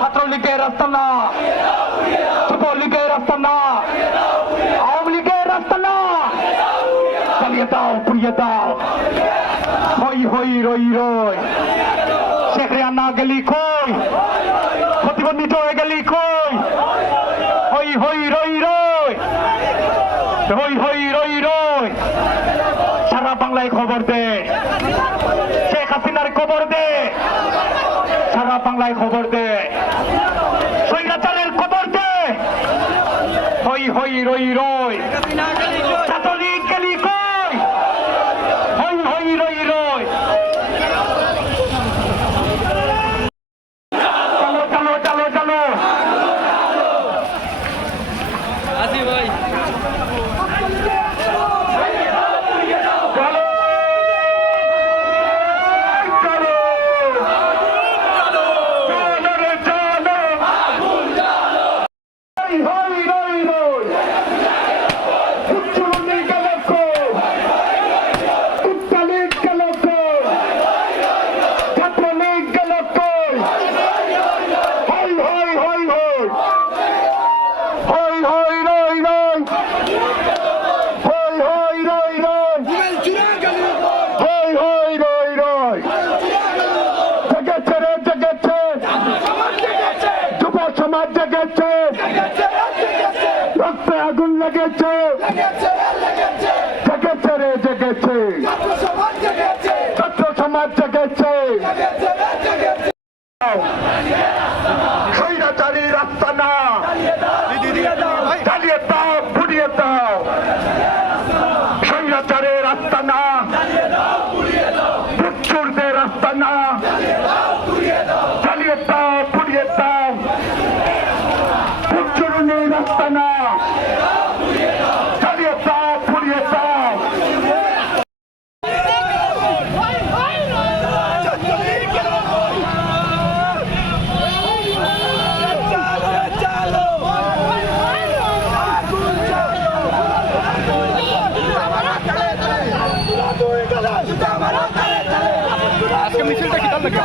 ছাত্রলীগের আস্তানা, যুবলীগের আস্তানা, আওয়ামী লীগের আস্তানা, চালিয়ে দাও, পুড়িয়ে দাও। হই হই রই রই, শেখ রেহানা গেলি কই, প্রতিবন্ধিত হয়ে গেলি কই। হই হই রই রই, হই হই রই রই, সারা বাংলায় খবর দে, শেখ হাসিনার খবর দে, সারা বাংলায় খবর দে, স্বৈরাচারের খবর দে। হই হই রই রই, ছাত্রলীগ গেলি কই। হই হই রই রই, চলো চলো চলো চলো। আসি ভাই রক্তে আগুন লেগেছে, জেগেছে রে জেগেছে, ছাত্র সমাজ জেগেছে। স্বৈরাচারীর আস্তানা চালিয়ে দাও, পুড়িয়ে দাও। স্বৈরাচারের আস্তানা, চোরদের আস্তানা চালিয়ে দাও, পুড়িয়ে দাও। চোরনের আস্তানা চালিয়ে দাও, পুড়িয়ে দাও। আজকে মিছিলটা কি তার লাগে